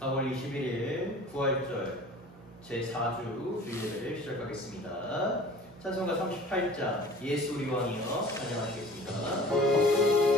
4월 21일 부활절 제4주 주일을 시작하겠습니다. 찬송가 38장 예수 우리 왕이여 찬양하시겠습니다.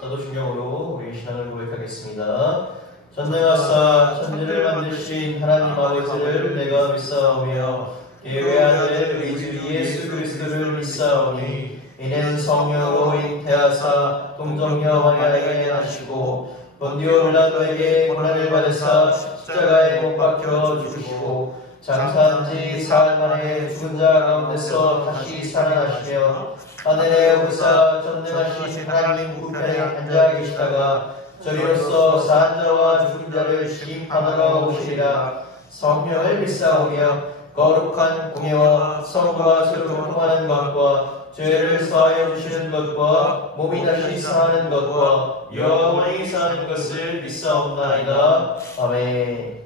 사도신경으로 우리 신앙을 고백하겠습니다. 전능하사 천지를 만드신 하나님 아버지를 내가 믿사오며 예외하는 우리 주 예수 그리스도를 믿사오니 이는 성령으로 잉태하사 동정녀 마리아에게 나시고 본디오 빌라도에게 고난을 받으사 십자가에 못 박혀 죽으시고 장사한 지 사흘 만에 죽은 자 가운데서 다시 살아나시며 하늘에 오르사 전능하신 하나님 우편에 앉아 계시다가 저리로서 사한 자와 죽은 자를 심판하러 오시리라. 성령을 믿사오며 거룩한 공예와 성과 서로 통하는 것과 죄를 사하여 주시는 것과 몸이 다시 사하는 것과 영원히 사는 것을 믿사옵나이다. 아멘.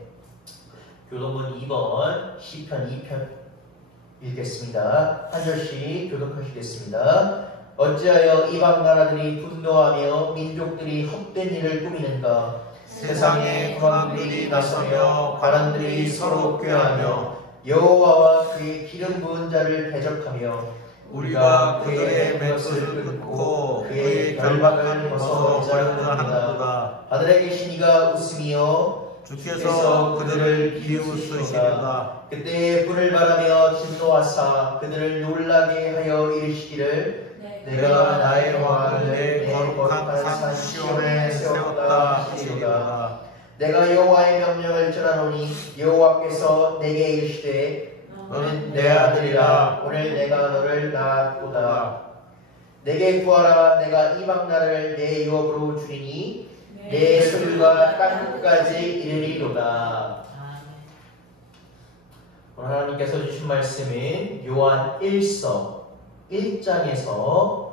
교독문 2번 시편 2편 읽겠습니다. 한 절씩 교독하시겠습니다. 어찌하여 이방 나라들이 분노하며 민족들이 헛된 일을 꾸미는가? 세상에 국왕들이 나서며 관원들이 서로 꾀하며 여호와와 그의 기름 부은 자를 대적하며 우리가 그의 맹것을 끊고 그의 결박을 벗어버리자 하는도다. 하늘에 계신 이가 웃으며 주께서 그들을 비웃으시리로다. 그때 불을 바라며 진노하사 그들을 놀라게 하여 이르시기를 내가 나의 왕을 내 거룩한 산 시온에 세웠다 하시리로다. 내가 여호와의 명령을 전하노니 여호와께서 내게 이르시되 너는 내 아들이라 오늘 내가 너를 낳았도다. 내게 구하라. 내가 이방 나라를 내 유업으로 주리니 내 소유가 땅끝까지 이르리로다. 오늘 하나님께서 주신 말씀은 요한 1서 1장에서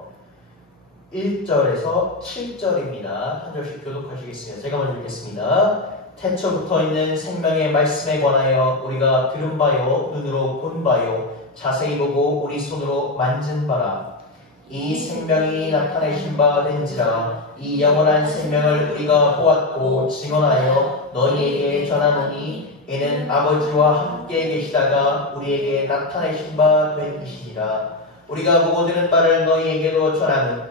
1절에서 7절입니다. 한 절씩 교독하시겠습니다. 제가 먼저 읽겠습니다. 태초부터 있는 생명의 말씀에 관하여 우리가 들은 바요 눈으로 본 바요 자세히 보고 우리 손으로 만진 바라. 이 생명이 나타내신 바 된지라. 이 영원한 생명을 우리가 보았고 증언하여 너희에게 전하노니 이는 아버지와 함께 계시다가 우리에게 나타내신 바 된 이시니라. 우리가 보고 들은 바를 너희에게도 전하는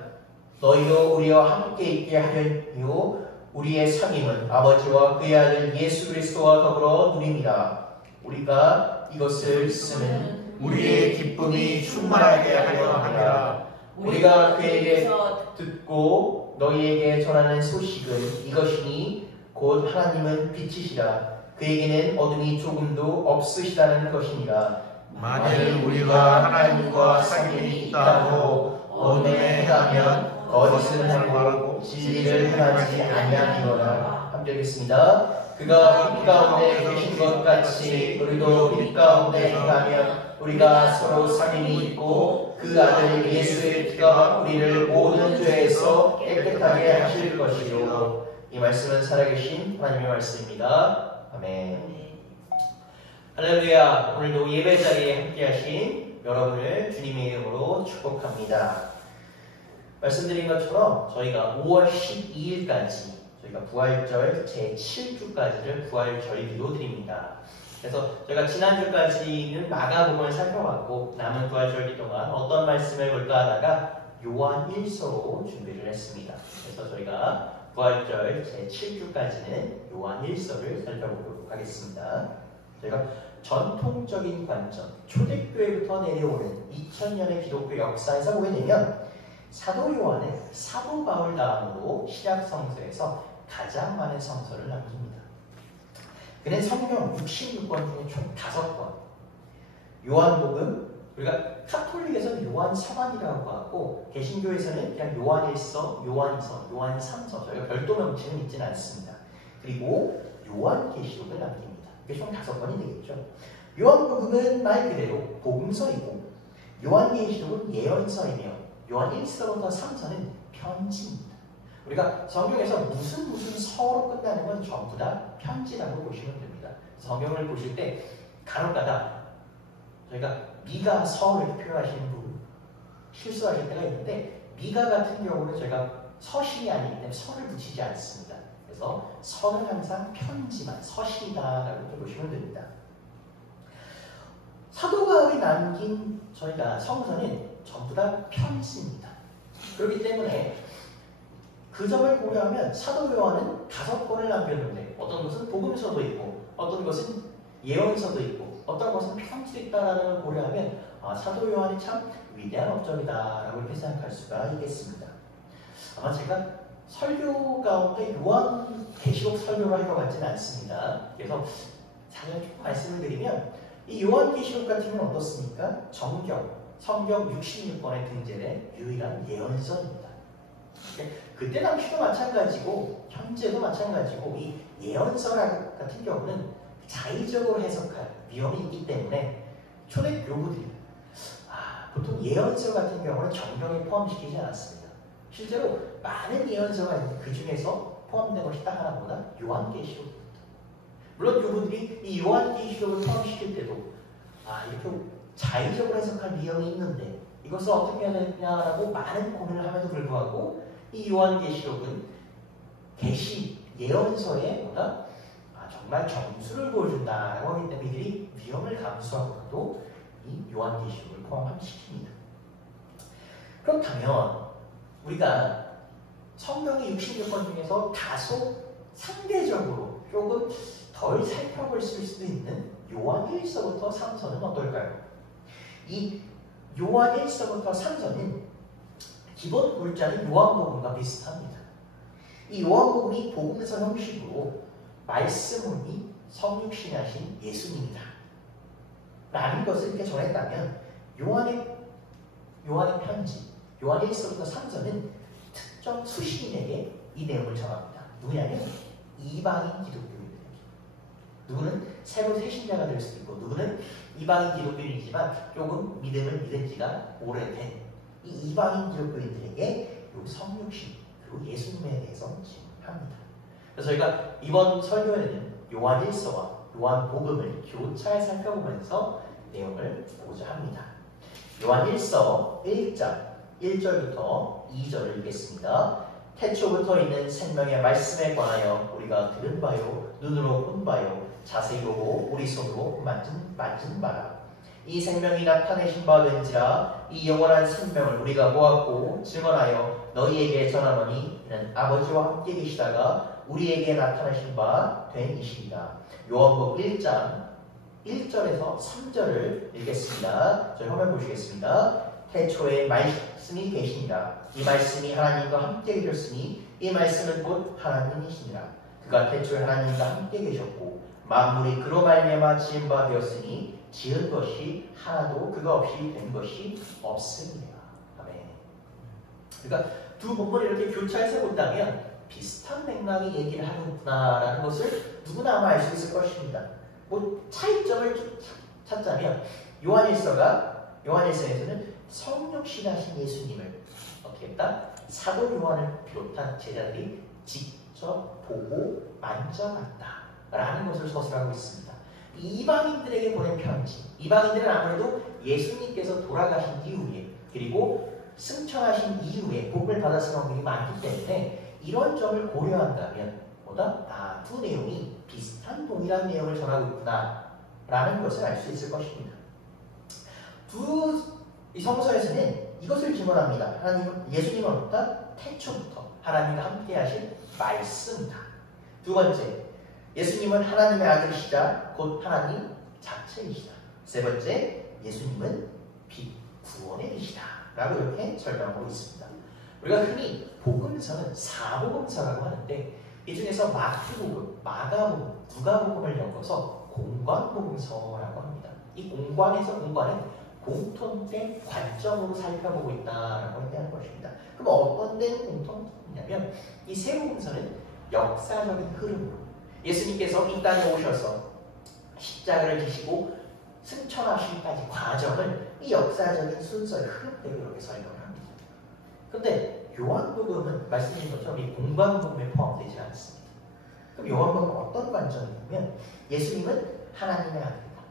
너희도 우리와 함께 있게 하려니요 우리의 상임은 아버지와 그의 아들 예수 그리스도와 더불어 누림이라. 우리가 이것을 쓰면 우리의 기쁨이 충만하게 하려 함이라. 우리가 그에게 듣고 보고 너희에게 전하는 소식은 이것이니 곧 하나님은 빛이시라. 그에게는 어둠이 조금도 없으시다는 것이니라. 만일 우리가 하나님과 상관이 있다고 어둠에 행하면 거짓을 행하고 진리를 행하지 아니하리로다. 함께 읽겠습니다. 그가 빛 가운데 계신 것 같이 우리도 빛 가운데 행하면 우리가 서로 상인이 있고 그 아들 예수의 피가 우리를 모든 죄에서 깨끗하게 하실 것이요. 이 말씀은 살아계신 하나님의 말씀입니다. 아멘. 할렐루야. 오늘도 예배 자리에 함께하신 여러분을 주님의 이름으로 축복합니다. 말씀드린 것처럼 저희가 5월 12일까지 저희가 부활절 제7주까지를 부활절 기도드립니다. 그래서 저희가 지난주까지는 마가복음을 살펴봤고 남은 부활절기 동안 어떤 말씀을 볼까 하다가 요한 1서로 준비를 했습니다. 그래서 저희가 부활절 제7주까지는 요한 1서를 살펴보도록 하겠습니다. 저희가 전통적인 관점, 초대교회부터 내려오는 2000년의 기독교 역사에서 보게 되면 사도 요한은 사도 바울 다음으로 신약 성서에서 가장 많은 성서를 남깁니다. 그는 성경 66권 중에 총 5권, 요한복음, 우리가 카톨릭에서는 요한 서반이라고 하고 개신교에서는 그냥 요한 1서, 요한 2서, 요한 3서, 저희가 별도 명칭은 있지는 않습니다. 그리고 요한계시록을 남깁니다. 이게 총 5권이 되겠죠. 요한복음은 말 그대로 복음서이고 요한계시록은 예언서이며 요한 1서부터 3서는 편지입니다. 우리가 성경에서 무슨 서로 끝나는 건 전부 다 편지라고 보시면 됩니다. 성경을 보실 때 간혹가다 저희가 미가 서를 표현하시는 부분 실수하실 때가 있는데 미가 같은 경우는 저희가 서신이 아니기 때문에 서를 붙이지 않습니다. 그래서 서는 항상 편지만 서신이다라고 보시면 됩니다. 사도 바울이 남긴 저희가 성서는 전부 다 편지입니다. 그렇기 때문에 그 점을 고려하면 사도 요한은 5권을 남겼는데 어떤 것은 복음서도 있고 어떤 것은 예언서도 있고 어떤 것은 편지도 있다는 걸 고려하면 사도 요한이 참 위대한 업적이다라고 이렇게 생각할 수가 있겠습니다. 아마 제가 설교 가운데 요한계시록 설교를 할 것 같지는 않습니다. 그래서 사실 좀 말씀을 드리면 이 요한계시록 같은 경우는 어떻습니까? 성경 66권에 등재된 유일한 예언서입니다. 그때 당시도 마찬가지고 현재도 마찬가지고 이 예언서 같은 경우는 자의적으로 해석할 위험이 있기 때문에 초대 교부들이 보통 예언서 같은 경우는 정경에 포함시키지 않았습니다. 실제로 많은 예언서가 있는데 그 중에서 포함된 것이 딱 하나보다 요한계시록입니다. 물론 교부들이 이 요한계시록을 포함시킬 때도 이렇게 자의적으로 해석할 위험이 있는데 이것을 어떻게 해야 되냐라고 많은 고민을 함에도 불구하고 이 요한계시록은 계시 예언서에 보다 정말 점수를 보여준다라고 하기 때문에 이들이 위험을 감수하고도 이 요한계시록을 포함시킵니다. 그렇다면 우리가 성경의 66권 중에서 다소 상대적으로 조금 덜 살펴볼 수도 있는 요한 1서부터 3서는 어떨까요? 이 요한 1서부터 3서는 기본 물자는 요한복음과 비슷합니다. 이 요한복음이 복음서 형식으로 말씀이 성육신이 하신 예수님이다 라는 것을 이렇게 전했다면 요한의 편지, 요한 1서부터 3서는 특정 수신인에게 이 내용을 전합니다. 누구냐면 이방인 기독교인들에게. 누구는 새로 새신자가 될 수도 있고 누구는 이방인 기독교인이지만 조금 믿음을 믿은 지가 오래된 이 이방인 기독교인들에게 요 성육신 그리고 예수님에 대해서 질문합니다. 그래서 저희가 이번 설교에는 요한 1서와 요한 복음을 교차에 살펴보면서 내용을 보고자 합니다. 요한 1서 1장 1절부터 2절을 읽겠습니다. 태초부터 있는 생명의 말씀에 관하여 우리가 들은 바요 눈으로 본 바요 자세히 보고 우리 손으로 만진 바라. 이 생명이 나타내신 바 된지라 이 영원한 생명을 우리가 보았고 증언하여 너희에게 전하노니 이는 아버지와 함께 계시다가 우리에게 나타나신 바 된 이시니라. 요한복음 1장 1절에서 3절을 읽겠습니다. 저희 화면 보시겠습니다. 태초에 말씀이 계시니라. 이 말씀이 하나님과 함께 계셨으니 이 말씀은 곧 하나님이시니라. 그가 태초에 하나님과 함께 계셨고 만물이 그로 말미암아 지은 바 되었으니 지은 것이 하나도 그가 없이 된 것이 없습니다. 아멘. 그러니까 두 본문을 이렇게 교차해서 본다면 비슷한 맥락의 얘기를 하는구나라는 것을 누구나 아마 알 수 있을 것입니다. 뭐 차이점을 좀 찾자면 요한일서에서는 성육신하신 예수님을 어떻게 했다? 사도 요한을 비롯한 제자들이 직접 보고 만져봤다라는 것을 서술하고 있습니다. 이방인들에게 보낸 편지, 이방인들은 아무래도 예수님께서 돌아가신 이후에 그리고 승천하신 이후에 복을 받았을 확률이 많기 때문에 이런 점을 고려한다면 두 내용이 비슷한 동일한 내용을 전하고 있구나라는 것을 알 수 있을 것입니다. 이 성서에서는 이것을 증언합니다. 예수님은 어떻다? 태초부터 하나님과 함께하신 말씀이다. 두 번째, 예수님은 하나님의 아들이시자 곧 하나님 자체이시다. 세 번째, 예수님은 빛 구원의 빛이다 라고 이렇게 설명하고 있습니다. 우리가 흔히 복음서는 사복음서라고 하는데 이 중에서 마태복음, 마가복음, 누가복음을 엮어서 공관복음서라고 합니다. 이 공관은 공통된 관점으로 살펴보고 있다라고 얘기하는 것입니다. 그럼 어떤 데는 공통이냐면 이 세 복음서는 역사적인 흐름으로 예수님께서 이 땅에 오셔서 십자가를 지시고 승천하시기까지 과정을 이 역사적인 순서의 흐름대로 이렇게 설명을 합니다. 그런데 요한복음은 말씀드린 것처럼 이 공관복음에 포함되지 않습니다. 그럼 요한복음은 어떤 관점이냐면 예수님은 하나님의 아들이다.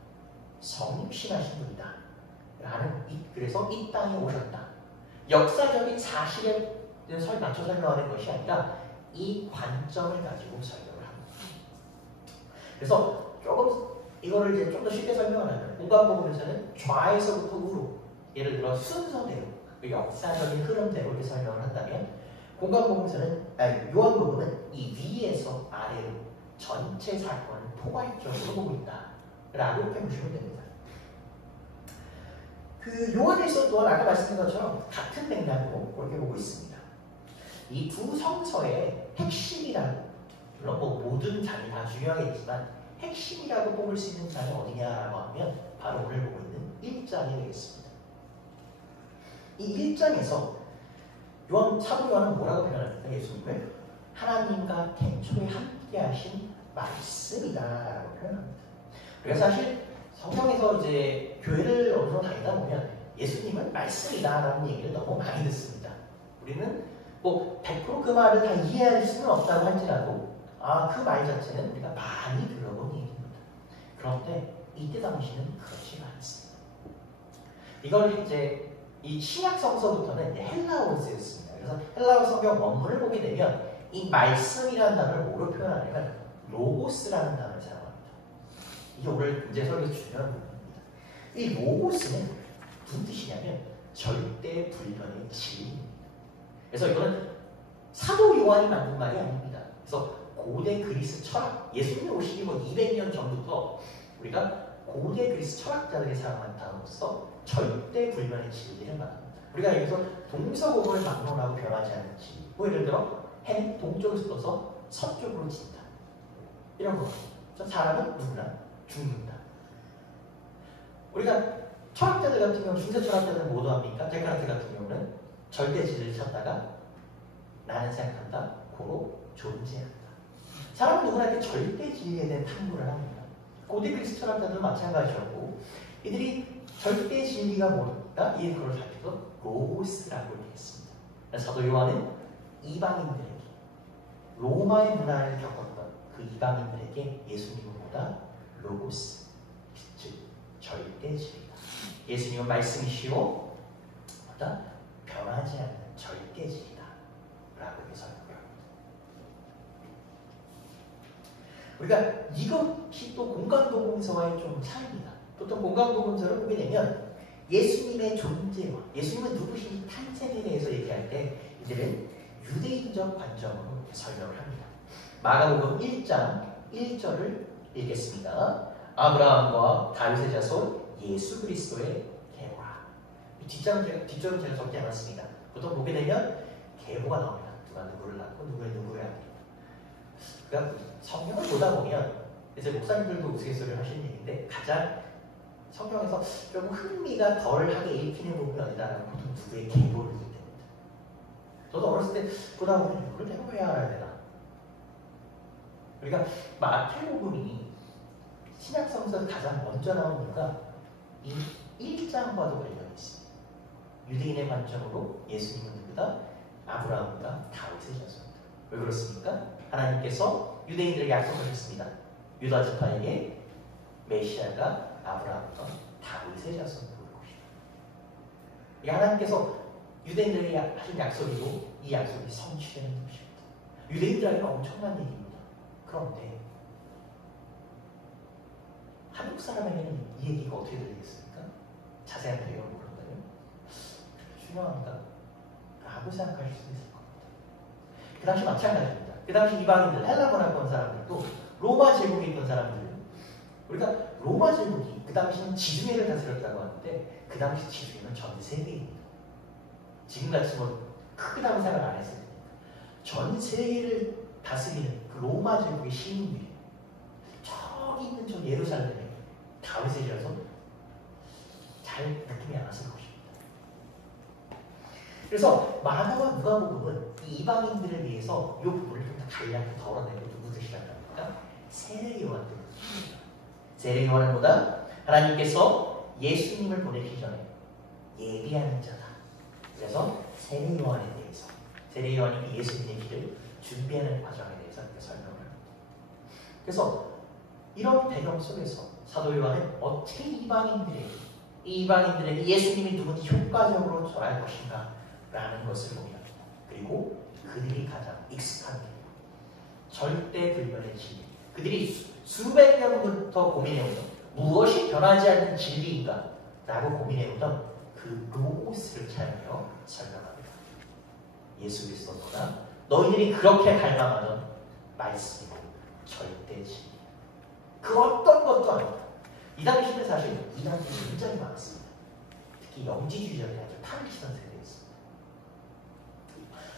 성육신하신 분이다. 그래서 이 땅에 오셨다. 역사적인 사실에 맞춰 설명하는 것이 아니라 이 관점을 가지고 설명을 합니다. 그래서 조금 이거를 이제 좀 더 쉽게 설명하면 공관복음에서는 좌에서부터 우로 예를 들어 순서대로 역사적인 흐름대로 이렇게 설명을 한다면 요한복음은 이 위에서 아래로 전체 사건을 포괄적으로 보고 있다라고 이렇게 보시면 됩니다. 요한일서 또한 아까 말씀드린 것처럼 같은 맥락으로 그렇게 보고 있습니다. 이 두 성서의 핵심이라고, 물론 모든 장이 다 중요하겠지만 핵심이라고 뽑을 수 있는 장이 어디냐라고 하면 바로 오늘 보고 있는 1장이 되겠습니다. 이 1장에서 사도 요한은 뭐라고 표현합니까? 예수님을 하나님과 태초에 함께 하신 말씀이다라고 표현합니다. 그래서 사실 성경에서 이제 교회를 어느 정도 다니다 보면 예수님은 말씀이다라는 얘기를 너무 많이 듣습니다. 우리는 100% 그 말을 다 이해할 수는 없다고 할지라도 그 말 자체는 우리가 많이 들어본 얘기입니다. 그런데 이때 당시는 그렇지가 않습니다. 이걸 이제 이 신약 성서부터는 헬라어로 쓰였습니다. 그래서 헬라어 성경 원문을 보게 되면 이 말씀이라는 단어를 뭐로 표현하냐면 로고스라는 단어를 사용합니다. 이게 오늘 문제 설계에서 중요한 부분입니다. 이 로고스는 무슨 뜻이냐면 절대 불변의 진리입니다. 그래서 이거는 사도 요한이 만든 말이 아닙니다. 그래서 고대 그리스 철학, 예수님이 오시기 200년 전부터 우리가 고대 그리스 철학자들이 사용한 단어로서 절대 불변의 진리를 말합니다. 우리가 여기서 동서고금을 막론하고 변하지 않는 진리. 예를 들어 해는 동쪽에서 떠서 서쪽으로 진다. 이런 거. 사람은 누구나 죽는다. 우리가 철학자들 같은 경우, 중세 철학자들은 뭐도 합니까? 데카르트 같은 경우는 절대 진리를 찾다가 나는 생각한다, 고로 존재한다. 사람은 누구나 이렇게 절대 진리에 대한 탐구를 합니다. 고대 그리스 철학자들은 마찬가지였고, 이들이 절대 진리가 뭘까? 그걸 살펴서 로고스라고 얘기했습니다. 사도 요한은 이방인들에게, 로마의 문화를 겪었던 그 이방인들에게 예수님은 뭐다? 로고스, 즉 절대 진리다. 예수님은 말씀이시오, 뭐다? 변하지 않는 절대 진리다 라고 설명합니다. 우리가 이것이 또 공관복음서와의 좀 차이입니다. 보통 공관복음서를 보게 되면 예수님의 존재와 예수님은 누구신지 탄생에 대해서 얘기할 때 이들은 유대인적 관점으로 설명을 합니다. 마가복음 1장 1절을 읽겠습니다. 아브라함과 다윗의 자손 예수 그리스도의 계보라. 뒷줄은 제가 적지 않았습니다. 보통 보게 되면 계보가 나옵니다. 누가 누구를 낳고 누구의 누구야. 그러니까 성경을 보다 보면 이제 목사님들도 우스갯소리를 하시는 얘기인데 가장 성경에서 좀 흥미가 덜하게 읽히는 부분이 어디다라면 보통 누구의 계보를 읽을 때입니다. 저도 어렸을 때 보다 보면 이걸 내가 왜 알아야 되나? 그러니까 마태복음이 신약성서에서 가장 먼저 나온 이유가 이 1장과도 관련이 있습니다. 유대인의 관점으로 예수님은 누구다? 아브라함과 다윗의 자손이다. 왜 그렇습니까? 하나님께서 유대인들에게 약속하셨습니다. 유다 지파에게 메시아가 아브라함과 다윗의 자손으로 올 것이다. 이 하나님께서 유대인들에게 하신 약속이고 이 약속이 성취되는 것입니다. 유대인들에게는 엄청난 얘기입니다. 그런데 한국 사람에게는 이 얘기가 어떻게 들리겠습니까? 자세한 배경을 모른다면 중요한가? 라고 생각하실 수 있을 겁니다. 그 당시 마찬가지입니다. 그 당시 이방인들, 헬라 문화권 사람들도 로마 제국에 있던 사람들, 우리가 로마 제국이 그 당시는 지중해를 다스렸다고 하는데 그 당시 지중해는 전 세계입니다. 지금같이 뭐 크다고 생각 안 했을 테니까 전 세계를 다스리는 그 로마 제국의 시민들이 저기 있는 저 예루살렘에 다윗의 자손 잘 느낌이 안 왔을 것입니다. 그래서 마가와 누가복음은 이 이방인들을 위해서 이 부분을 좀 더 간략히 덜어내고 누구들 시작합니까? 세례요한들. 세례요한은 뭐다? 하나님께서 예수님을 보내기 전에 예비하는 자다. 그래서 세례요한에 대해서 세례요한이 예수님의 길을 준비하는 과정에 대해서 이렇게 설명을 합니다. 그래서 이런 배경 속에서 사도 요한은 어떻게 이방인들에게 예수님이 누군지 효과적으로 전할 것인가 라는 것을 고민합니다. 그리고 그들이 가장 익숙한 길, 절대 불변의 진리, 그들이 수백 년부터 고민해오던 무엇이 변하지 않는 진리인가 라고 고민해오던 그 로고스를 찾으며 설명합니다. 예수 그리스도가 너희들이 그렇게 갈망하던 말씀이고 절대 진리, 그 어떤 것도 아니다. 이 당시는 사실 이단들이 굉장히 많았습니다. 특히 영지주의자들이 아주 판을 치던 세대였습니다.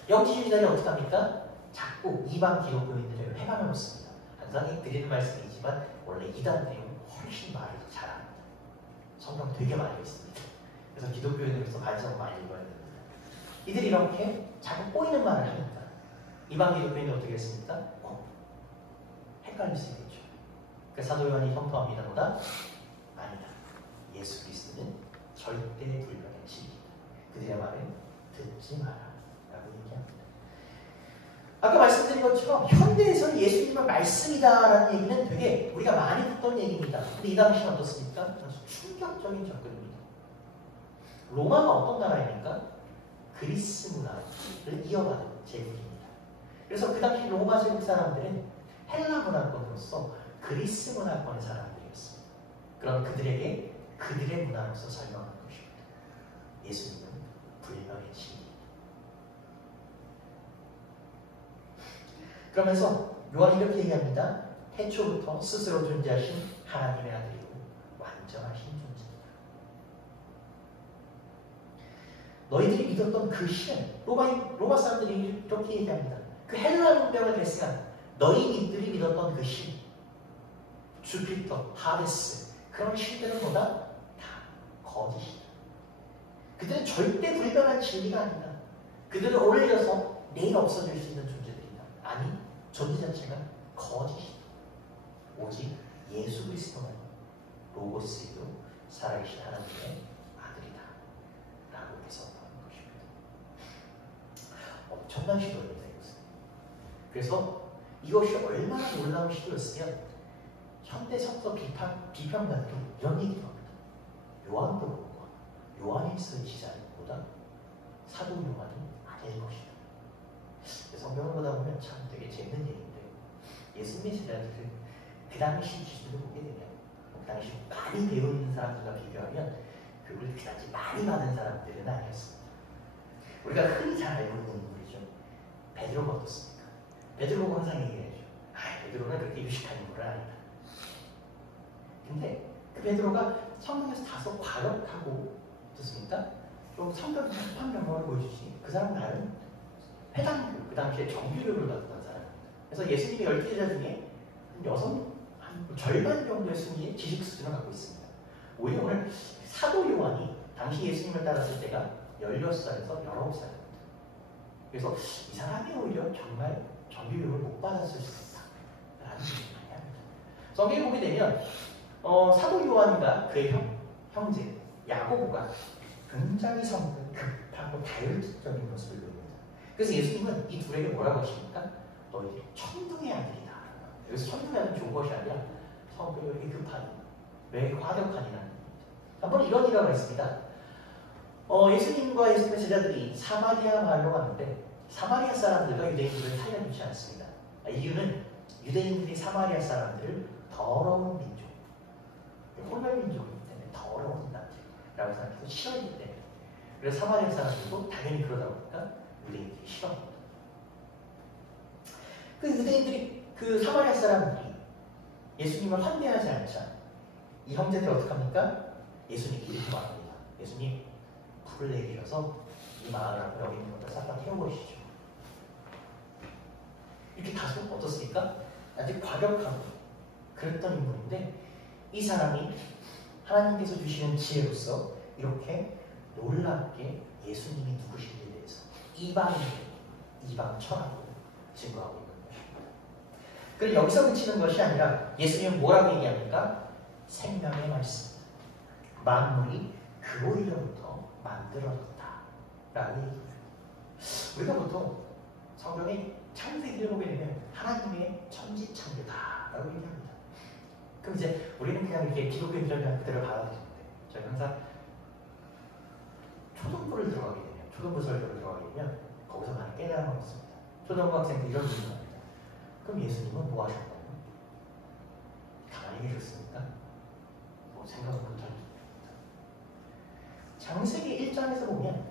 영지주의자들이 어떻게 합니까? 자꾸 이방 기독교인들을 회방해놓습니다. 항상 드리는 말씀이지만 원래 이단들이 훨씬 말을 더 잘합니다. 성경 되게 많이 있습니다. 그래서 기독교인으로서 반성 많이 읽어야 됩니다. 이들이 이렇게 자꾸 꼬이는 말을 하니까 이방 기독교인이 어떻게 했습니까? 헷갈릴 수 있겠죠. 그래서 사도 요한이 선포합니다. 보다 아니다. 예수 그리스도는 절대 불변의 진리이다. 그들의 말을 듣지 마라 라고 얘기합니다. 아까 말씀드린 것처럼 현대에서는 예수님은 말씀이다라는 얘기는 되게 우리가 많이 듣던 얘기입니다. 근데 이 당시는 어떻습니까? 아주 충격적인 접근입니다. 로마가 어떤 나라입니까? 그리스 문화를 이어받은 제국입니다. 그래서 그 당시 로마 제국 사람들은 헬라 문화권으로서 그리스 문화권의 사람들이었습니다. 그럼 그들에게 그들의 문화로서 설명하는 것입니다. 예수님은 불변의 진리입니다. 그러면서 요한이 이렇게 얘기합니다. 태초부터 스스로 존재하신 하나님의 아들이고 완전하신 존재입니다. 너희들이 믿었던 그 신은 로마 사람들이 이렇게 얘기합니다. 그 헬라 문명을 계승한 너희들이 믿었던 그 신, 주피터, 하데스, 그런 신들은 뭐다? 다 거짓이다. 그들은 절대 불변한 진리가 아니다. 그들은 오래져서 내일 없어질 수 있는 존재들이다. 아니, 존재 자체가 거짓이다. 오직 예수 그리스도만 로고스이고 살아계신 하나님의 아들이다 라고 해서 하는 것입니다. 엄청난 시도입니다. 이것은. 그래서 이것이 얼마나 놀라운 시도였으면 현대 석서 비평가들이 이런 얘기도 합니다. 요한복음과 요한일서의 기자보다 사도 요한이 아닐 것이다. 성경을 보다 보면 참 되게 재밌는 얘기인데 예수님의 제자들은 그 당시 기준으로 보게 되면 그 당시 많이 배우는 사람들과 비교하면 교육을 그다지 많이 받은 사람들은 아니었습니다. 우리가 흔히 잘 알고 있는 인물이죠. 베드로가 어떻습니까? 베드로가 항상 얘기해야죠. 베드로는 그렇게 유식한 인물은 아니다. 근데 그 베드로가 성경에서 다소 과격하고 어떻습니까? 좀 성격이 급한 면모를 보여주지. 그 사람은 나는 회당교, 그 당시에 정규교를 받았던 사람입니다. 그래서 예수님의 12제자 중에 한 절반 정도의 순위의 지식 수준을 갖고 있습니다. 오히려 오늘 사도 요한이 당시 예수님을 따랐을 때가 16살에서 19살입니다. 그래서 이 사람이 오히려 정말 정규교육을 못 받았을 수 있다 라는 얘기를 많이 합니다. 성경에 보게 되면 사도 요한과 그의 형제 야고보가 굉장히 성격이 급하고 다혈질적인 모습을 보입니다. 그래서 예수님은 이 둘에게 뭐라고 하십니까? 너희들이 천둥의 아들이다. 여기서 천둥의 아들은 좋은 것이 아니라 성격이 왜 이렇게 급하니? 왜 이렇게 화력하니라는 얘기입니다. 한번 이런 일화가 있습니다. 예수님과 예수님의 제자들이 사마리아 마을로 갔는데 사마리아 사람들과 유대인들을 살려주지 않습니다. 이유는 유대인들이 사마리아 사람들을 더러운 민족, 혼혈 민족이기 때문에 더러운 인간들이라고 생각해서 싫어했기 때문에. 그래서 사마리아 사람들도 당연히 그러다 보니까 유대인들이 싫어합니다. 그 유대인들이, 그 사마리아 사람들이 예수님을 환대하지 않자 이 형제들이 어떻게 합니까? 예수님께 이렇게 말합니다. 예수님, 불을 내리셔서 이 마을 앞에 여기 있는 것들 싹 다 태워버리시죠. 이렇게 다소 어떻습니까? 아주 과격하고 그랬던 인물인데 이 사람이 하나님께서 주시는 지혜로서 이렇게 놀랍게 예수님이 누구신지에 대해서 이방 철학으로 증거하고 있는 것입니다. 그런데 여기서 그치는 것이 아니라 예수님은 뭐라고 얘기합니까? 생명의 말씀, 만물이 그로 이로부터 만들어졌다 라고 얘기합니다. 우리가 보통 성경의 창세기를 보게 되면 하나님의 천지창조다 라고 얘기합니다. 그럼 이제 우리는 그냥 이렇게 기독교 유전자 그대로 받아들이는데 저희는 항상 초등부를 들어가게 되면, 초등부 설교를 들어가게 되면 거기서 많이 깨달음을 얻습니다. 초등부 학생들 이런 질문을 합니다. 그럼 예수님은 뭐 하셨나요? 가만히 계셨습니까? 뭐 생각은 못할 수 있습니다. 창세기 1장에서 보면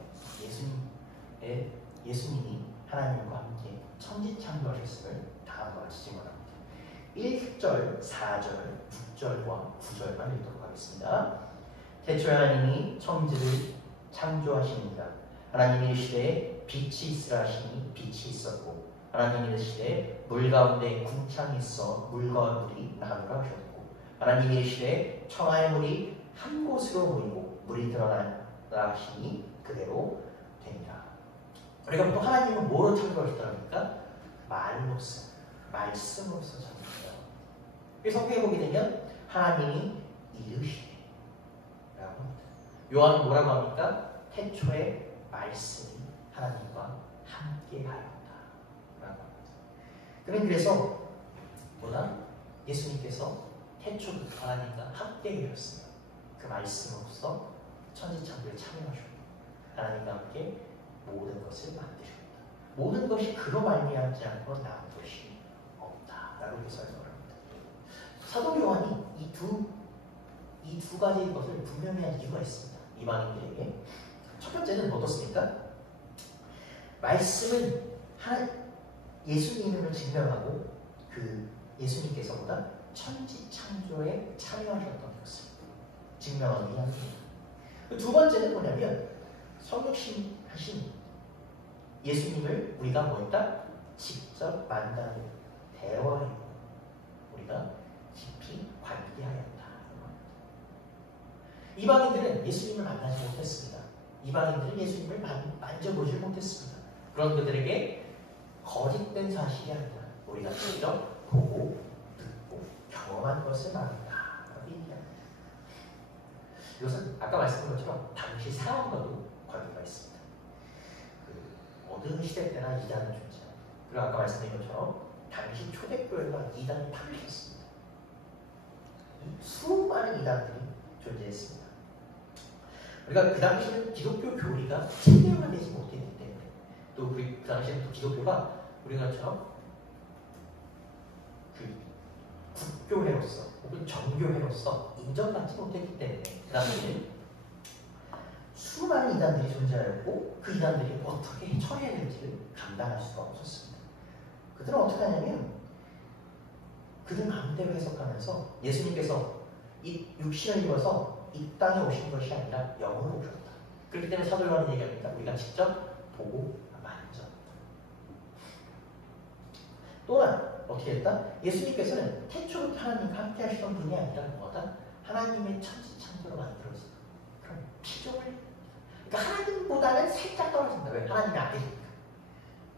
예수님이 하나님과 함께 천지창조하셨음을 다음과 같이 증언합니다. 1절, 4절, 6절과 9절만 읽도록 하겠습니다. 태초에 하나님이 천지를 창조하시니라. 하나님이 이르시되 빛이 있으라 하시니 빛이 있었고 하나님이 이르시되 물 가운데 궁창이 있어 물과 물이 나누라 하셨고 하나님이 이르시되 천하의 물이 한 곳으로 모이고 물이 드러나라 하시니 그대로 되니라. 우리가 보통 하나님은 뭐로 창조하셨다니까? 말로서, 말씀으로서 창조하셨다. 그래서 성경에 보게 되면 하나님이 이르시되 라고 합니다. 요한은 뭐라고 합니까? 태초에 말씀이 하나님과 함께하였다 라고 합니다. 그래서 뭐다? 예수님께서 태초부터 하나님과 함께 계셨으며 그 말씀으로서 천지창조에 참여하셨고 하나님과 함께 모든 것을 만드셨다. 모든 것이 그로 말미암지 않고 남은 것이 없다라고 이렇게 설명을 합니다. 사도 요한이 이 두 가지의 것을 분명히 한 이유가 있습니다. 이방인들에게. 첫 번째는 어떻습니까? 말씀은 예수님을 증명하고 그 예수님께서보다 천지창조에 참여하셨던 것을 증명하는 게 아닙니다. 두 번째는 뭐냐면 성육신하신 예수님을 우리가 뭐했다? 직접 만나고 대화하고 우리가 깊이 관계하였다. 이방인들은 예수님을 만나지 못했습니다. 이방인들은 예수님을 만져보지 못했습니다. 그런 그들에게 거짓된 사실이 아니라 우리가 직접 보고 듣고 경험한 것을 말한다. 얘기합니다. 이것은 아까 말씀드린 것처럼 당시 상황과도 관계가 있습니다. 어느 시대 때나 이단은 존재합니다. 그리고 아까 말씀드린 것처럼 당시 초대교회가 이단을 파괴했습니다. 수많은 이단들이 존재했습니다. 우리가 그 당시에는 기독교 교리가 체계화되지 못했기 때문에 또 그 당시에는 또 기독교가 우리가처럼 국교회로서 혹은 정교회로서 인정받지 못했기 때문에 그 당시에는 수많은 이단들이 존재하였고 그 이단들이 어떻게 처리해야 될지를 감당할 수가 없었습니다. 그들은 어떻게 하냐면 그들 마음대로 해석하면서 예수님께서 이 육신을 입어서 이 땅에 오신 것이 아니라 영으로 오셨다. 그렇기 때문에 사도 요한은 얘기합니다. 우리가 직접 보고 만져. 또한 어떻게 했다? 예수님께서는 태초부터 하나님과 함께 하시던 분이 아니라 뭐다? 하나님의 천지창조로 만들어진 그런 피조물. 그러니까 하나님보다는 살짝 떨어진다. 왜? 하나님이 안 계시니까.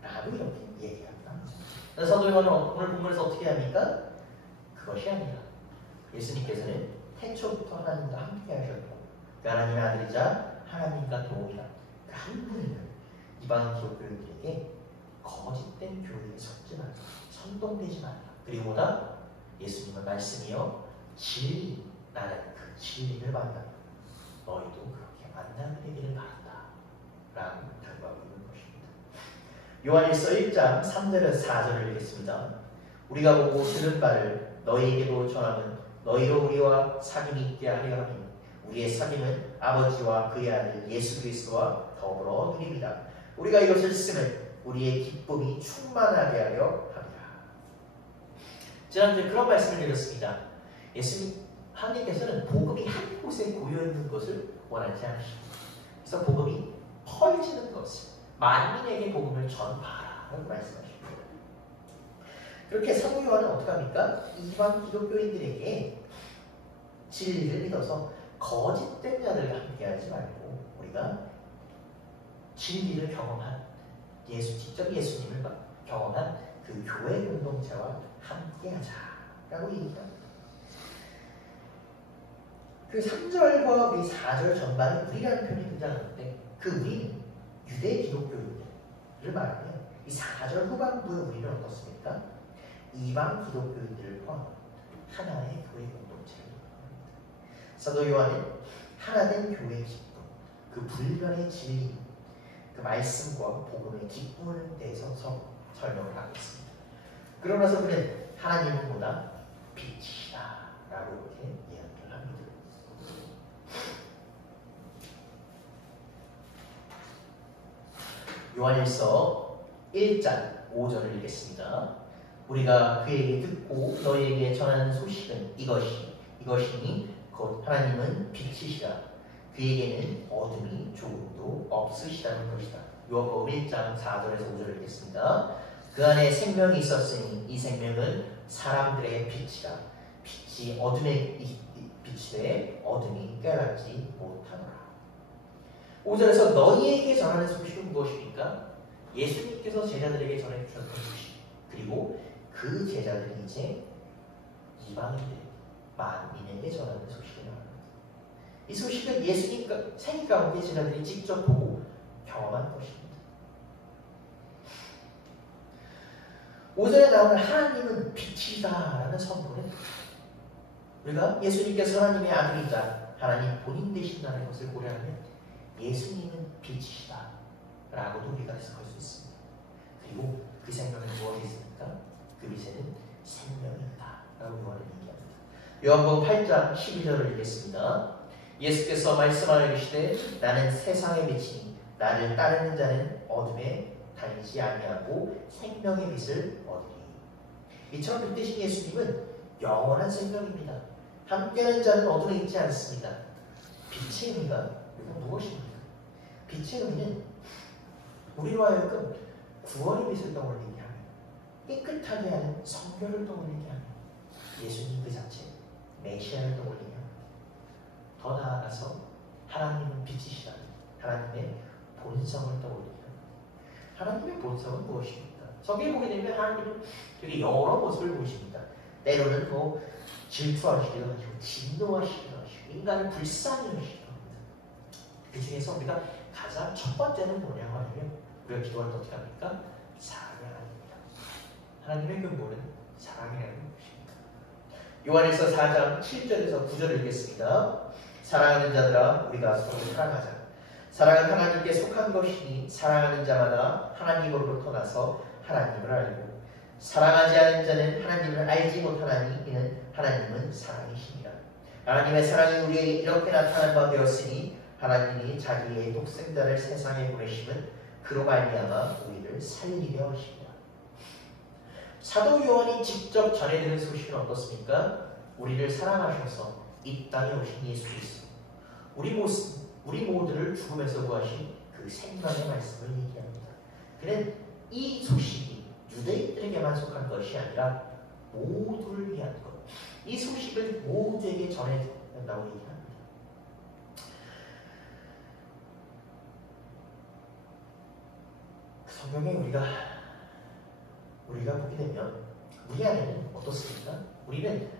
라고 이렇게 얘기합니다. 사도 요한은 오늘 본문에서 어떻게 합니까? 그것이 아니라 예수님께서는 태초부터 하나님과 함께 하셨고 그 하나님의 아들이자 하나님과 동이라 그 한 분을 이방 기독교인들에게 거짓된 교리에 섞지 말라, 선동되지 말라. 그리고 뭐다? 예수님의 말씀이요 진리라는 그 진리를 만나 너희도 그렇게 만나게 되기를 바란다 라고 당부하고 있는 것입니다. 요한일서 1장 3절에서 4절을 읽겠습니다. 우리가 보고 들은 바를 너희에게도 전하면 너희로 우리와 사귐이 있게 하려 하니 우리의 사귐은 아버지와 그의 아들 예수 그리스도와 더불어 누립니다. 우리가 이것을 쓰면 우리의 기쁨이 충만하게 하려 합니다. 지난주에 그런 말씀을 드렸습니다. 예수님, 하나님께서는 복음이 한 곳에 고여있는 것을 원하지 않으십니다. 그래서 복음이 퍼지는 것을 만민에게 복음을 전파하라 라고 말씀하십니다. 그렇게 사도 요한은 어떻게 합니까? 이방 기독교인들에게 진리를 믿어서 거짓된 자들과 함께하지 말고 우리가 진리를 경험한 직접 예수님을 경험한 그 교회 공동체와 함께하자라고 얘기합니다. 그 3절과 우리 4절 전반에 우리라는 표현이 등장하는데 그 우리는 유대 기독교인들을 말하면 이 4절 후반부의 우리는 어떻습니까? 이방 기독교인들을 포함한 하나의 교회 공동체를 말합니다. 사도 요한은 하나된 교회의 기쁨, 그 불변의 진리, 그 말씀과 복음의 기쁨에 대해서 설명을 하고 있습니다. 그러면서 그는 하나님은 보다 빛이다 라고 이렇게 이야기를 합니다. 요한일서 1장 5절을 읽겠습니다. 우리가 그에게 듣고 너희에게 전하는 소식은 이것이니 곧 하나님은 빛이시라. 그에게는 어둠이 조금도 없으시다는 것이다. 요한복음 1장 4절에서 5절을 읽겠습니다. 그 안에 생명이 있었으니 이 생명은 사람들의 빛이라. 빛이 어둠에 빛이되 어둠이 깨닫지 못하노라. 5절에서 너희에게 전하는 소식은 무엇입니까? 예수님께서 제자들에게 전해주셨던 소식, 그리고 그 제자들이 이제 이방인들, 만민에게 전하는 소식을 말합니다. 이 소식은 예수님 생애 가운데 제자들이 직접 보고 경험한 것입니다. 5절에 나오는 하나님은 빛이다라는 선포는 우리가 예수님께서 하나님의 아들이자 하나님 본인 되신다는 것을 고려하면 예수님은 빛이시다 라고도 우리가 해석할 수 있습니다. 그리고 그 생명은 무엇이 있습니까? 그 빛에는 생명이 있다 라고 요한은 얘기합니다. 요한복음 8장 12절을 읽겠습니다. 예수께서 말씀하여 계시되 나는 세상의 빛이니 나를 따르는 자는 어둠에 다니지 아니하고 생명의 빛을 얻으리. 이처럼 빛 되신 예수님은 영원한 생명입니다. 함께하는 자는 어둠에 있지 않습니다. 빛의 의미가 무엇입니까? 빛의 의미는 우리로 하여금 구원의 빛을 떠올리게 하며 깨끗하게 하는 성결을 떠올리게 하며 예수님 그 자체 메시아를 떠올리게 하며 더 나아가서 하나님은 빛이시다. 하나님의 본성을 떠올리게 합니다. 하나님의 본성은 무엇입니까? 저기에 보게 되면 하나님은 되게 여러 모습을 보이십니다. 때로는 질투하시기도 하시고 진노하시기도 하시고 인간을 불쌍히 하시기도 합니다. 그 중에서 우리가 가장 첫 번째는 뭐냐고 하면 우리가 기도할 때 어떻게 합니까? 사랑의 하나님입니다. 하나님의 근본은 사랑이라는 것입니다. 요한일서 4장 7절에서 9절을 읽겠습니다. 사랑하는 자들아 우리가 서로 사랑하자. 사랑은 하나님께 속한 것이니 사랑하는 자마다 하나님으로부터 나서 하나님을 알고 사랑하지 않는 자는 하나님을 알지 못하나니 이는 하나님은 사랑이시니라. 하나님의 사랑이 우리에게 이렇게 나타난 바 되었으니 하나님이 자기의 독생자를 세상에 보내심은 그로 말미암아 우리를 살리려 하십니다. 사도 요한이 직접 전해드린 소식은 어떻습니까? 우리를 사랑하셔서 이 땅에 오신 예수 그리스도, 우리 모두를 죽음에서 구하신 그 생명의 말씀을 얘기합니다. 그는 이 소식이 유대인들에게만 속한 것이 아니라 모두를 위한 것. 이 소식을 모두에게 전해야 된다고 얘기합니다. 성경에 우리가 보게 되면 우리 안에는 어떻습니까? 우리는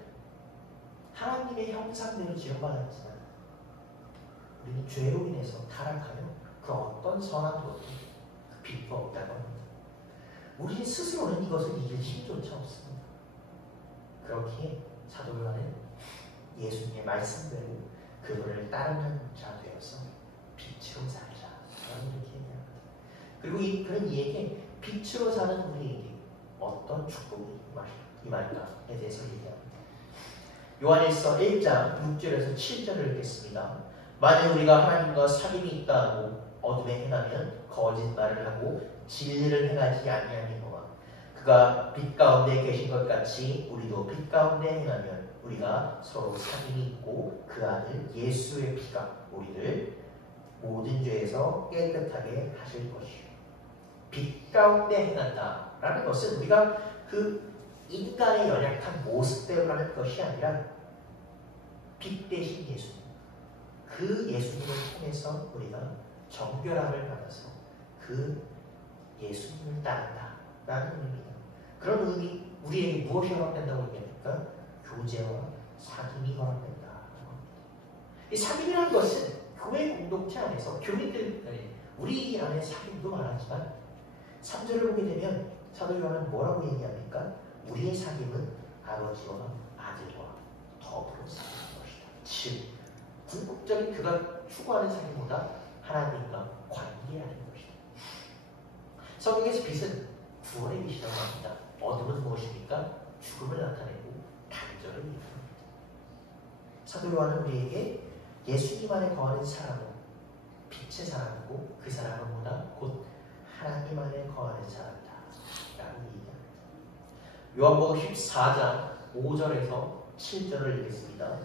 하나님의 형상대로 지음받았지만 우리는 죄로 인해서 타락하여 그 어떤 선한 것도 그 빛도 없다고 합니다. 우리 스스로는 이것을 이길 힘조차 없습니다. 그렇기에 사도 요한은 예수님의 말씀대로 그분을 따르는 자 되어서 빛으로 살자라고 이렇게 얘기합니다. 그리고 그는 이에게 빛으로 사는 우리에게 어떤 축복이 임할까에 대해서 얘기합니다. 요한일서 1장 6절에서 7절을 읽겠습니다. 만일 우리가 하나님과 사귐이 있다 하고 어둠에 행하면 거짓말을 하고 진리를 행하지 아니하니거나 그가 빛 가운데 계신 것 같이 우리도 빛 가운데 행하면 우리가 서로 사귐이 있고 그 아들 예수의 피가 우리를 모든 죄에서 깨끗하게 하실 것이요. 빛 가운데 행한다라는 것은 우리가 그 인간의 연약한 모습대로 하는 것이 아니라 빛 대신 예수님, 그 예수님을 통해서 우리가 정결함을 받아서 그 예수님을 따른다라는 의미입니다. 그런 의미, 우리에게 무엇이 허락된다고 얘기합니까? 교제와 사귐이 허락된다. 이 사귐이라는 것은 교회 공동체 안에서 교민들, 우리 안에 사귐도 말하지만 3절을 보게 되면 사도 요한은 뭐라고 얘기합니까? 우리의 사귐은 아버지와 아들과 더불어 사는 것이다. 즉, 궁극적인 그가 추구하는 사귐보다 하나님과 관계하는 것이다. 성경에서 빛은 구원의 빛이라고 합니다. 어둠은 무엇입니까? 죽음을 나타내고 단절을 얘기합니다. 사도 요한은 우리에게 예수님 안에 거하는 사람은 빛의 사람이고 그 사람은 뭐다? 곧 하나님 안에 거하는 사람이다 라고 얘기합니다. 요한복음 14장 5절에서 7절을 읽겠습니다.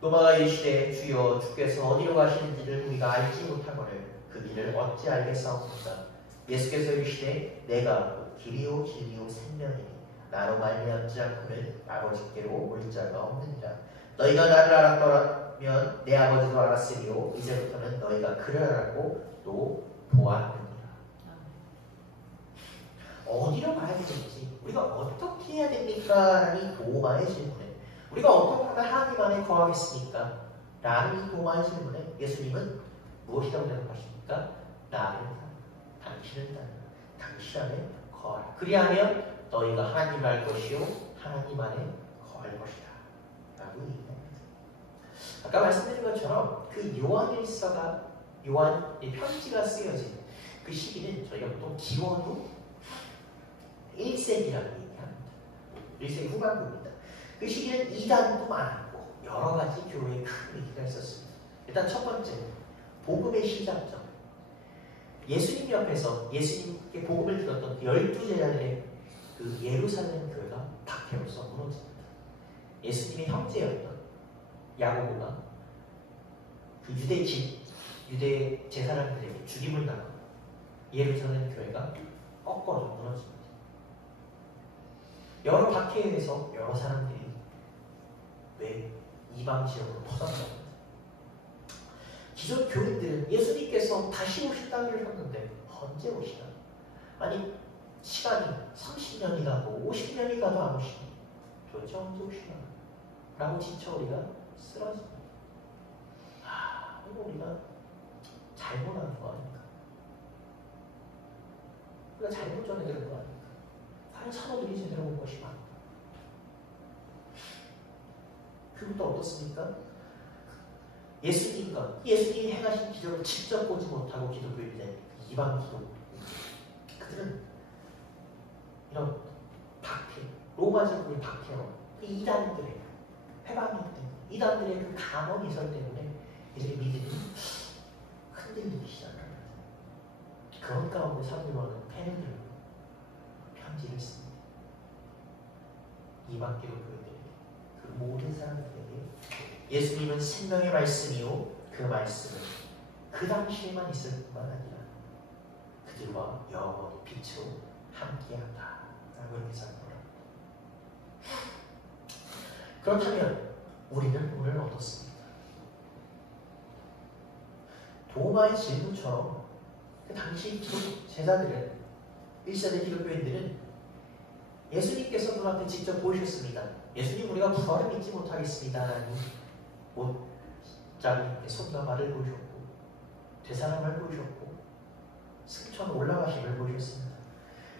또마가 이르시되 주여 주께서 어디로 가시는지를 우리가 알지 못하거늘 그 길을 어찌 알겠사옵니까? 예수께서 이르시되 내가 길이요 진리요 생명이니 나로 말미암지 않고는 아버지께로 올 자가 없느니라. 너희가 나를 알았더라면 내 아버지도 알았으리요 이제부터는 너희가 그를 알았고 또 보았느니라. 어디로 가야 되는지 우리가 어떻게 해야 됩니까? 라는 이 도마의 질문에 우리가 어떻게 하면 하나님 안에 거하겠습니까? 라는 이 도마의 질문에 예수님은 무엇이라고 대답하십니까? 나를 당신을 따르라. 당신 안에 거하라. 그리하면 너희가 하나님 알 것이요 하나님 안에 거할 것이다 라고 얘기합니다. 아까 말씀드린 것처럼 그 요한일서가 요한의 편지가 쓰여진 그 시기는 저희가 보통 기원후 1세기라고 얘기합니다. 1세기 후반부입니다. 그 시기는 이단도 많았고 여러 가지 교회에 큰 위기가 있었습니다. 일단 첫 번째, 복음의 시작점. 예수님 옆에서 예수님께 복음을 들었던 12제자들의 그 예루살렘 교회가 박해로서 무너집니다. 예수님의 형제였던 야고보가 그 유대 제사장들에게 죽임을 당하고 예루살렘 교회가 꺾어져 무너집니다. 여러 박해에 의해서 여러 사람들이 왜 이방 지역으로 퍼져나갑니다. 기존 교인들은 예수님께서 다시 오신다고 하셨는데 언제 오시나? 아니 시간이 30년이 가고 50년이 가도 안 오시니 도대체 언제 오시나? 라고 지쳐 우리가 쓰러집니다. 이거 우리가 잘못하는 거 아닙니까? 우리가 잘못 전해드린 거 아닙니까? 다른 사도들이 제대로 온 것이 많다. 그부터 어떻습니까? 예수님이 행하신 기적을 직접 보지 못하고 기독교인이 된 이방 기독교 그들은 이런 박해, 로마 제국의 박해로 이단들의 회방이 때문에 이단들의 그 강한 이설 때문에 이들의 믿음이 흔들리기 시작합니다. 그런 가운데 사도 요한은 펜을 들고 편지를 씁니다. 이방 기독교인들에게 그 모든 사람들에게 예수님은 생명의 말씀이요 그 말씀은 그 당시에만 있을 뿐만 아니라 그들과 영원히 빛으로 함께한다 라고 이렇게 설명합니다. 그렇다면 우리는 오늘 어떻습니까? 도마의 질문처럼 그 당시 기독 제자들은 1세대 기독교인들은 예수님께서 눈앞에 직접 보이셨습니다. 예수님 우리가 부활을 믿지 못하겠습니다라니 못자기님께 손과 발을 보이셨고 되사람을 보이셨고 승천 올라가심을 보이셨습니다.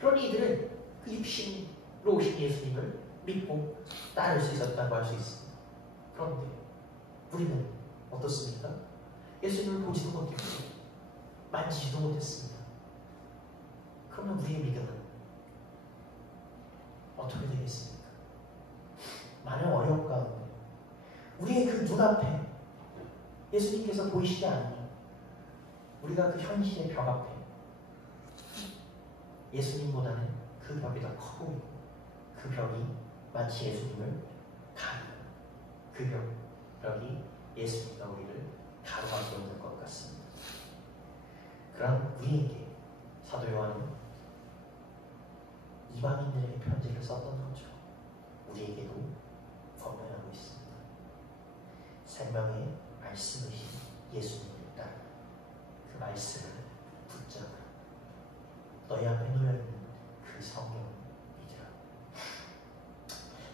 그러니 이들은 그 육신으로 오신 예수님을 믿고 따를 수 있었다고 할 수 있습니다. 그런데 우리는 어떻습니까? 예수님을 보지도 못했고 만지지도 못했습니다. 그러면 우리의 믿음은 어떻게 되겠습니까? 많은 어려움 가운데 우리의 그 눈앞에 예수님께서 보이시지 않니 우리가 그 현실의 벽 앞에 예수님보다는 그 벽이 더 커 보이고 그 벽이 마치 예수님을 가리는 그 벽이 예수님과 우리를 가로막고 있는 것 같습니다. 그럼 우리에게 사도 요한은 이방인들에게 편지를 썼던 거죠. 우리에게도 권면하고 있습니다. 생명의 말씀이신 예수님을 따라 그 말씀을 붙잡아 너희 앞에 놓여있는 그 성경을 믿으라.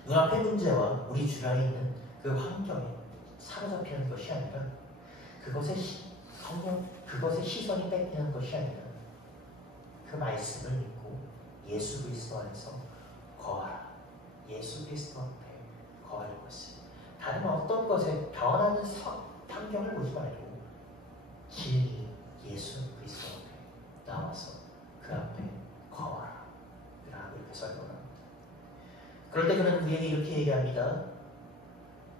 눈앞의 문제와 우리 주변에 있는 그 환경에 사로잡히는 것이 아니라 그것의 시선이 뺏기는 것이 아니라 그 말씀을 믿고 예수 그리스도 안에서 거하라. 예수 그리스도 앞에 거할 것을 다른 어떤 것에 변하는 환경을 보지 말고 진리 예수 그리스도 앞에 나와서 그 앞에 거하라 라고 이렇게 설명합니다. 그럴 때 그는 우리에게 이렇게 얘기합니다.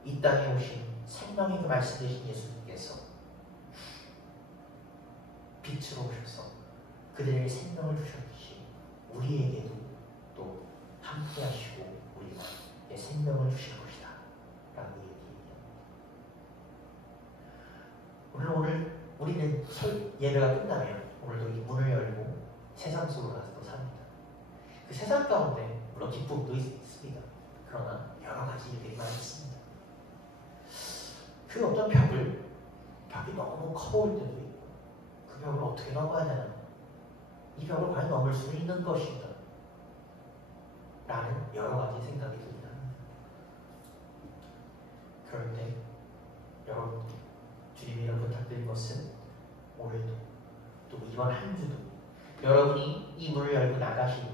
이 땅에 오신 생명의 그 말씀 되신 예수님께서 빛으로 오셔서 그들에게 생명을 주셨듯이 우리에게도 또 함께 하시고 우리에게 생명을 주실 것이다 라고 얘기합니다. 오늘 우리는 예배가 끝나면 오늘도 이 문을 열고 세상 속으로 가서 또 삽니다. 그 세상 가운데 물론 기쁨도 있습니다. 그러나 여러 가지 일들이 많이 있습니다. 그 어떤 벽이 너무 커 보일 때도 있고 그 벽을 어떻게 넘어야 되나 이 벽을 과연 넘을 수 있는 것인가 라는 여러 가지 생각이 듭니다. 그럴 때 여러분께 주님이랑 부탁드린 것은 오늘도 또 이번 한 주도 여러분이 이 문을 열고 나가실 때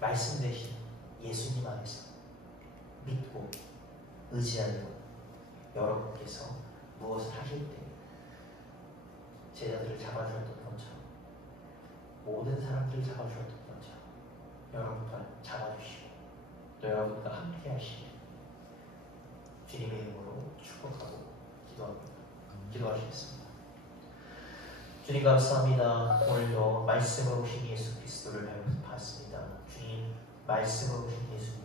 말씀 대신 예수님 안에서 믿고 의지하는 여러분께서 무엇을 하실 때 제자들을 잡아주었던 것처럼 모든 사람들을 잡아주었던 것처럼 여러분과 잡아주시고 또 여러분과 함께 하시길 주님의 이름으로 축복하고 기도하시겠습니다. 주님 감사합니다. 오늘도 말씀으로 오신 예수 그리스도를 봤습니다. 주님 말씀으로 오신 예수님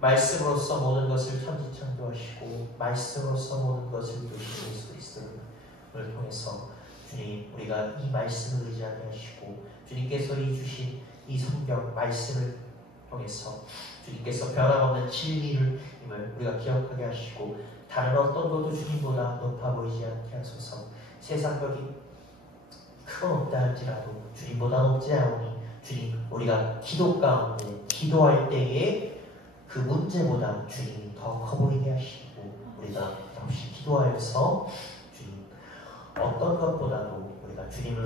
말씀으로서 모든 것을 천지창조하시고 말씀으로서 모든 것을 누리신 예수 그리스도를 통해서 주님 우리가 이 말씀을 의지하게 하시고 주님께서 주신 이 성경 말씀을 통해서 주님께서 변함없는 진리를 우리가 기억하게 하시고 다른 어떤 것도 주님보다 높아 보이지 않게 하소서. 세상 벽이 크고 높다 할지라도 주님보다 높지 않으니 주님 우리가 기도 가운데 기도할 때에 그 문제보다 주님이 더 커 보이게 하시고 우리가 역시 기도하여서 주님 어떤 것보다도 우리가 주님을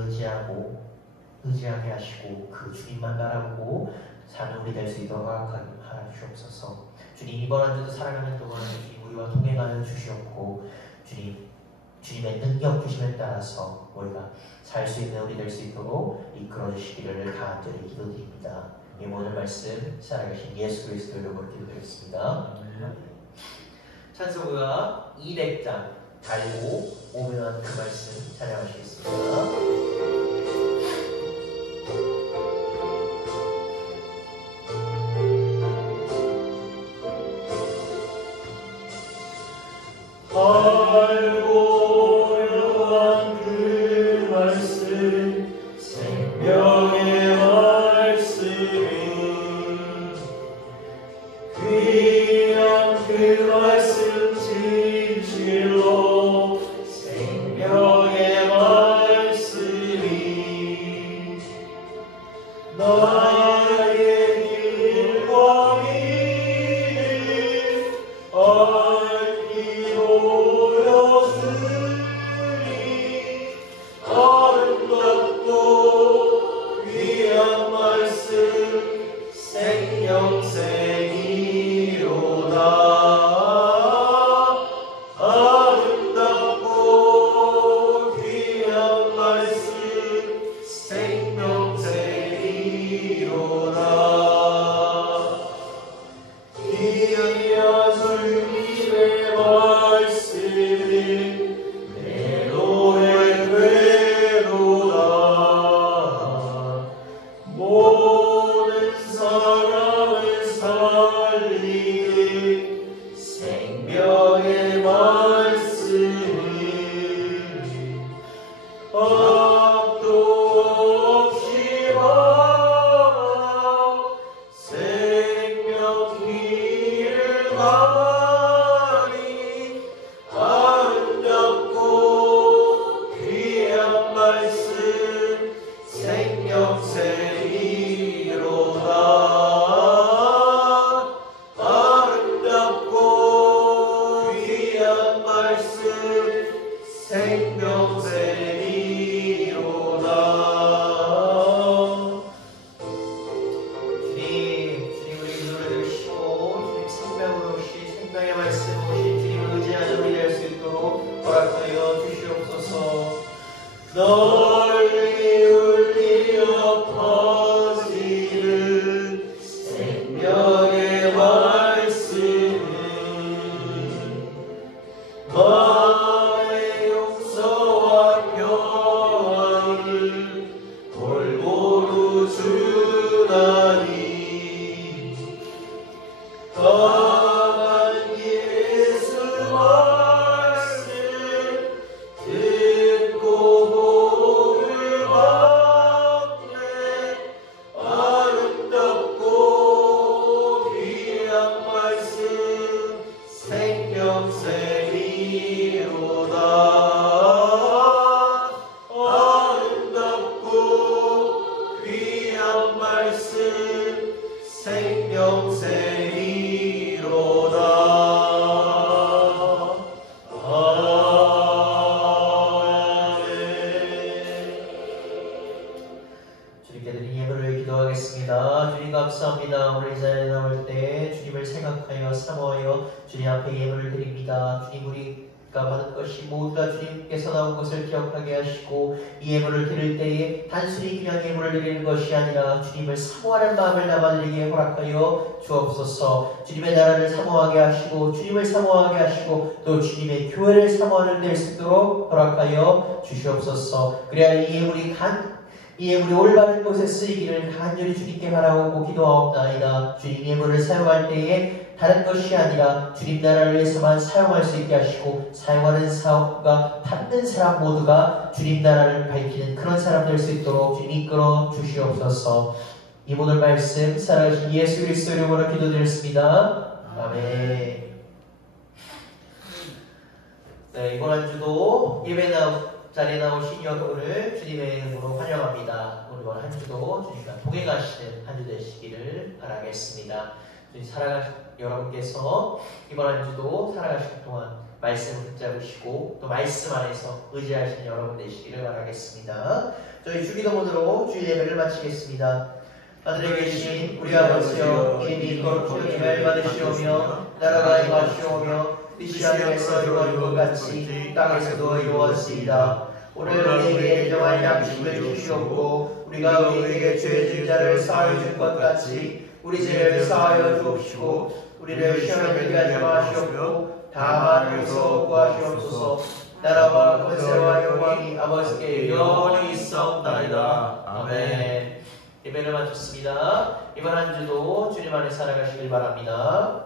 의지하게 하시고 그 주님만 바라보고 사는 우리 될 수 있도록 하여 주옵소서. 주님 이번 한 주도 살아가는 동안 주님 우리와 동행하여 주시옵고 주님의 능력 주심에 따라서 우리가 살 수 있는 우리 될 수 있도록 이끌어 주시기를 간절히 기도드립니다. 이 모든 말씀 살아계신 예수 그리스도 이름으로 기도드리겠습니다. 찬송가 200장 달고 오면 그 말씀 찬양하시겠습니다. 알고 영생이로다. 주님께 드린 예물을 기도하겠습니다. 주님 감사합니다. 오늘 이 자리에 나올 때 주님을 생각하여 사모하여 주님 앞에 예물을 드립니다. 주님 우리가 받은 것이 모두 다 주님께서 나온 것을 기억하게 하시고 이 예물을 드릴 때에 단순히 그냥 예물을 드리는 것이 아니라 주님을 사모하는 마음을 담아드리게 허락하여 주옵소서. 주님의 나라를 사모하게 하시고 주님을 사모하게 하시고 또 주님의 교회를 사모하는 데 수 있도록 허락하여 주시옵소서. 그래야 이 예물이 올바른 곳에 쓰이기를 간절히 주님께 바라오고 기도하옵나이다. 주님 예물을 사용할 때에 다른 것이 아니라 주님 나라를 위해서만 사용할 수 있게 하시고 사용하는 사람과 받는 사람 모두가 주님 나라를 밝히는 그런 사람 될 수 있도록 주님 이끌어 주시옵소서. 이 모든 말씀 살아계신 예수 그리스도 이름으로 기도드렸습니다. 아멘. 네, 이번 한 주도 예배 자리에 나오신 여러분을 주님의 이름으로 환영합니다. 오늘 한 주도 주님과 동행하시는 한 주 되시기를 바라겠습니다. 주님 살아가신 여러분께서 이번 한 주도 살아가시는 동안 말씀을 붙잡으시고 또 말씀 안에서 의지하시는 여러분 되시기를 바라겠습니다. 저희 주기도문으로 주일 예배를 마치겠습니다. 하늘에 계신 우리 아버지여, 이름이 거룩하게 받으시오며 나라가 임하시오며 뜻이 하늘에서 이루어진 것 같이 땅에서도 이루어지이다. 오늘 우리에게 인정한 양식을 주시옵고 우리가 우리에게 죄 진 자를 사하여 준 것 같이 우리 죄를 사하여 주옵시고 우리를 시험에 들게 하지 마시옵고 다만 의에서 구하시옵소서. 나라와 권세와 영광이 아버지께 영원히 있사옵나이다. 아멘. 예배를 마쳤습니다. 이번 한 주도 주님 안에 살아가시길 바랍니다.